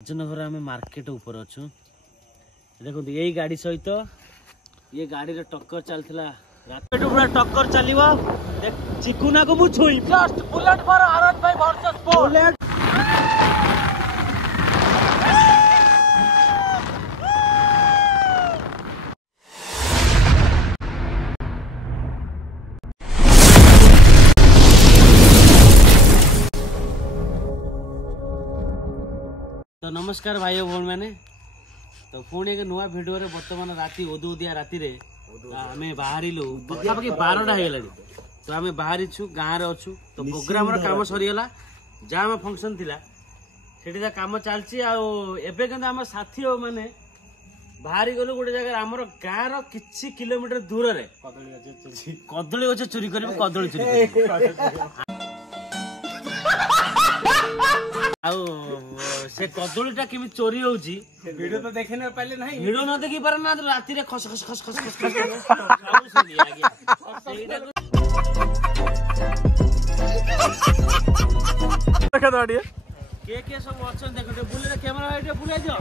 भजनगर आम मार्केट ऊपर अच्छु देखो यही गाड़ी सहित ये गाड़ी रे टक्कर चलता रात पूरा टक्कर चलो चिकुना को मु छुई जस्ट बुलेट फॉर आरत भाई वर्सेस बुलेट तो नमस्कार भाई भौन मैंने तो पुणी एक नुआ भिडियो बर्तमान राति ओदू उदिया राति आम बाहरिलु पाखापाखि 12टा हो तो आम बाहरी गाँव अच्छु तो प्रोग्राम काम सरीगला जहाँ फंक्शन थिला से कम चलती आम साथी मैंने बाहरी गलु गोटे जगह आमर गाँव किछि किलोमीटर दूर रे कदली गछ चोरी कर कदली चोरी से कदलीटा केमी चोरी होउची वीडियो तो देखे न पाले नहीं वीडियो न देखि पारे ना राती रे खस खस खस खस खस देखा दाडिए के सब ऑप्शन देखो ते बुले कैमरा भाई बुले दियो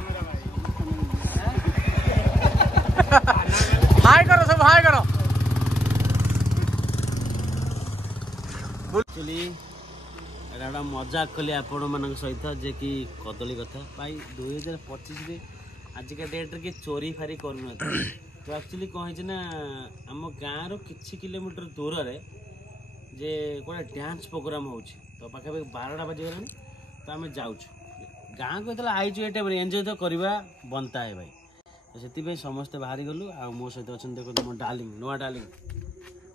हाय करो सब हाय करो चली एटा मजाक कली आपण मान सहित जे कि कदली कथा भाई 2025 आजिका डेट्रे कि चोरी फारी कर तो एक्चुअली कहीं ना आम गाँव किछि किलोमीटर दूर रे जे गोटे डांस प्रोग्राम हो तो पाखापाखि 12टा बजीगला तो आम जाऊँ गाँव को जो आईचु ये टाइम एंजॉय तो करवा बनता है भाई तो से समस्ते बाहरी गलु आ मो सहित अच्छा देखो मो डार्लिंग नुआ डार्लिंग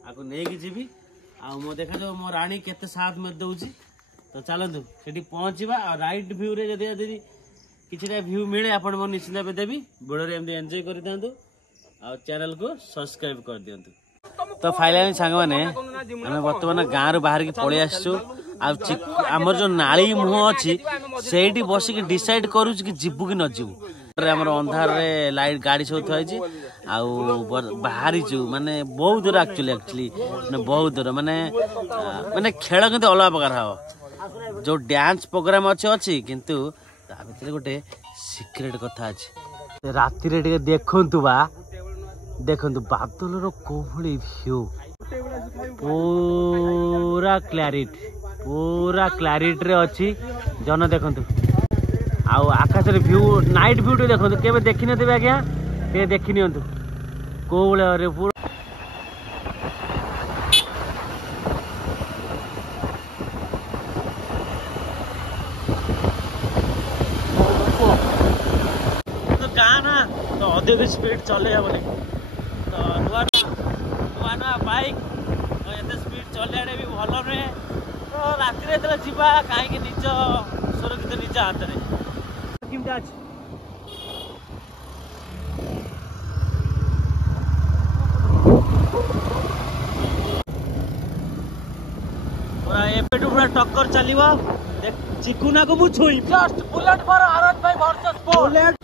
आपको नहीं जी आ मो देखा जो मो राणी केते साथ में दौची तो चलतु से पहुँचा और राइट भ्यू रे जदि किसी भ्यू मिले आपण मैं निश्चित भाव देवी वीडियो एमती एंजॉय कर दिखाँ और चैनल को सब्सक्राइब कर दिंतु तो फाइनाली सांग मैंने आम बर्तमान गाँव बाहर की पलि आसचु आमर जो नाली मुह अच्छी से बसिक डिसाइड करूँ कि जीवु कि न जीवु आम अंधार रे लाइट गाड़ी सब थी बाहरी माने बहुत दूर एक्चुअली बहुत दूर माने माने खेल के अलग प्रकार हम जो डांस प्रोग्राम अच्छी किंतु भर गोटे सिक्रेट कथा अच्छे राति रे देखु बा देखु बादल कोभली भ्यू पूरा क्लारिटी रे अच्छी जन देखु आउ आकाश भ्यू नाइट भ्यू देखो केवे देखी नथिबे आज्ञा के देखि नियंतु को रे पूरा तो गाना तो अधिक स्पीड चले बोले तो नुआ बाइक एत स्पीड चलिया भी भल नुहे तो राति जो जीवा कहीं निज सुरक्षित निज हाथ में पूरा टक्कर चलो चिकुना को मु छुई जस्ट बुलेट फॉर आरत भाई वर्सेस बुलेट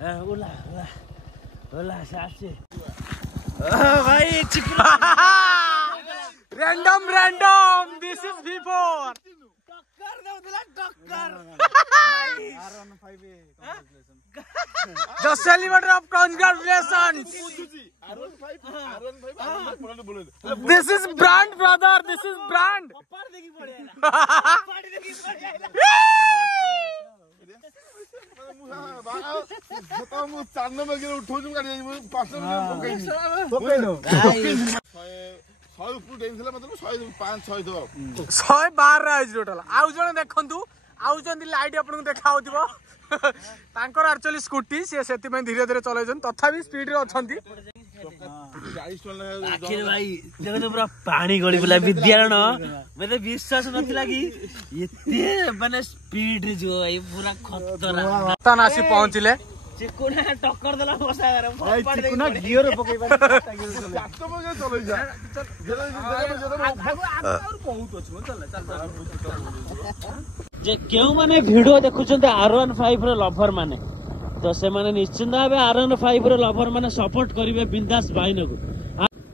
ओला ओला ओला से आसे भाई रैंडम दिस इज V4 टक्कर दउला टक्कर The celebrator of congratulations. This is brand, brother. This is brand. Light आपन देखा एक्चुअली स्कूटी सी से धीरे धीरे चल तथापि स्पीड रे अछंती आखिर भाई देखो पूरा पानी गली पला विद्यारण मते विश्वास नथिला कि एते माने स्पीड रे जो भाई पूरा खतरनाक तन आसी पहुंचले चिकुना टक्कर देला बसा करे भाई चिकुना गियर पकैबा जातो मगे चलै जा बहुत अछि चल जे केउ माने वीडियो देखुछन्ते R15 रो लवर माने तो से माने निश्चित भाबे R15 रो लवर माने सपोर्ट करिवे बिंदास भाईन को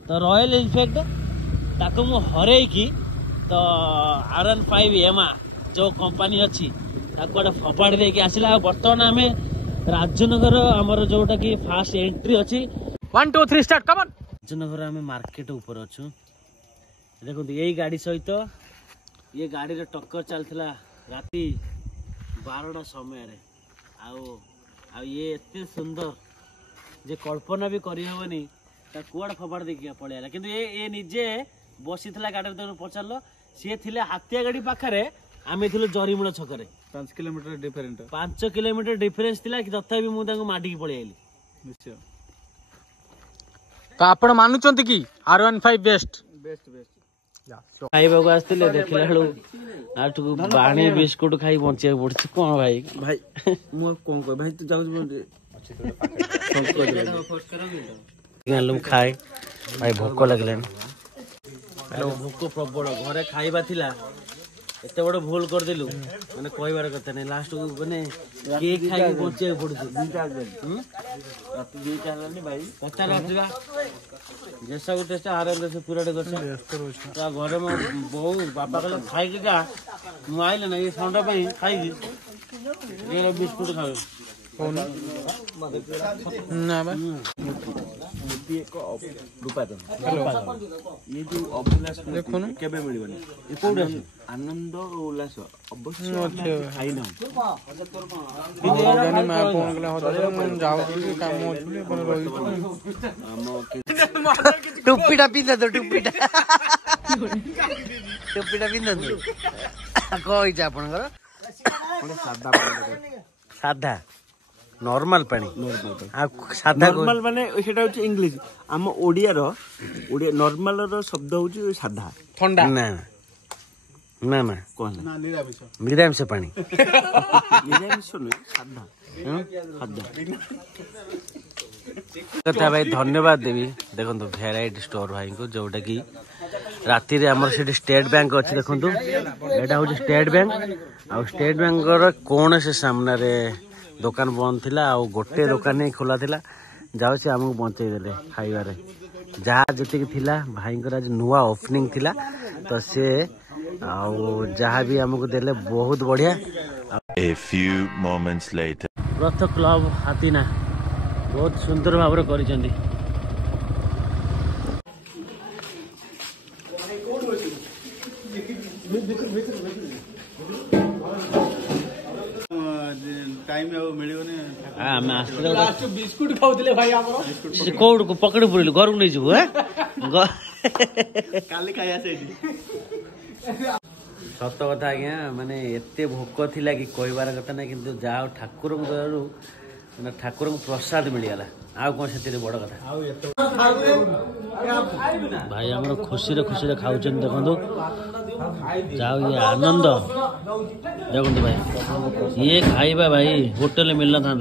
तो रॉयल इनफेक्ट ताको मु हरै की तो R15 एमा जो कंपनी अछि ताको फपाड़ दे के आसिला वर्तमान हमें राजनगर हमर जोटा की फास्ट एंट्री अछि 1 2 3 स्टार्ट कम ऑन राजनगर हमें मार्केट ऊपर अछु देखो यही गाड़ी सहित ये गाड़ी रे टक्कर चलथिला राती 12टा समय रे आ ये एते सुंदर जे कल्पना भी करि हबनी ता कुआड फपाड़ देखिया पळेला किंतु ये निजे बसिथिला गाड़ी रे पचारलो से थिले हातिया गाड़ी पाखरे आमे थिलो जरीमूळ छकरे 5 किलोमीटर डिफरेंट 5 किलोमीटर डिफरेंस थिला कि तथापि मु तांको माटी की पळेली निश्चय तो आपण मानुचंती कि R15 बेस्ट खाइबा को आस्तिले देखिला हळू आठू बाणी बिस्कुट खाई बंचिया पड़छ कोन भाई भाई मु कोन को भाई तू जाउ गलम खाए भाई भोक लागलेन हेलो भोक प्रबल घरे खाइबा थिला एते बड़ भूल कर दिलु माने कहबार कथा नै लास्ट को माने केक खाई बंचिया पड़छ दुईटा हलानी भाई पचार आजगा जैसा को टेस्ट आराम से पूरा करछ ता घरे में बहु बापा कहले खाई के जा मु आइले ना ये ठंडा पई खाई ये बिस्कुट खाओ ना बा ये को रुपा दे ये जो अभिलाष देखो ना केबे मिलबनी ये कोड আছে आनंद उल्लास अवश्य खाई ना जानी मा फोन कला होता मन जाऊ कि काम होछुले अपन रही टुप्पीटा पिंदा तो टुप्पीटा पिंदा तो कोइ जा आपनकर सादा नॉर्मल पानी आ सादा नॉर्मल माने सेटा होची इंग्लिश हम ओडिया नॉर्मल रो शब्द होची सादा ठंडा ना ना ना कोन ना निरामिष पानी निरामिष नहीं सादा सादा कथा भाई धन्यवाद देवी देखो भेराइटी स्टोर भाई को जोटा कि राति रे हमर से स्टेट बैंक अछि देखंतु एटा होची स्टेट बैंक आ स्टेट बैंक रो कोन से सामने रे दुकान बंद थिला आ गोटे दुकान ही खोला थिला जाउ से हमहु बंचै देले खाइबा रे जहाँ जति थिला भाई को आज नुआ ओपनिंग थिला तो से आ जहाँ भी हमको देले बहुत बढ़िया A few moments later Rath club हाथीना बहुत सुंदर भाव करिसेंती टाइम मिलबनी आमे आस्ते लास्ट बिस्कुट खाउतले भाई हमरो से कोड को पकड़ पुरलु घर को नै जबु हैं काली खाया से सत कथा आज्ञा माने एते भोक थिला कि कहबार कथा ना किंतु जाओ ठाकुर दयारू माने ठाकुर को प्रसाद मिल गला आ कोन सेते बड़ कथा भाई हमरो खुशी रे खाउछन देखंतु जाओ ये आनंद देखंतु भाई ये खाइबा भाई होटल में मिलना था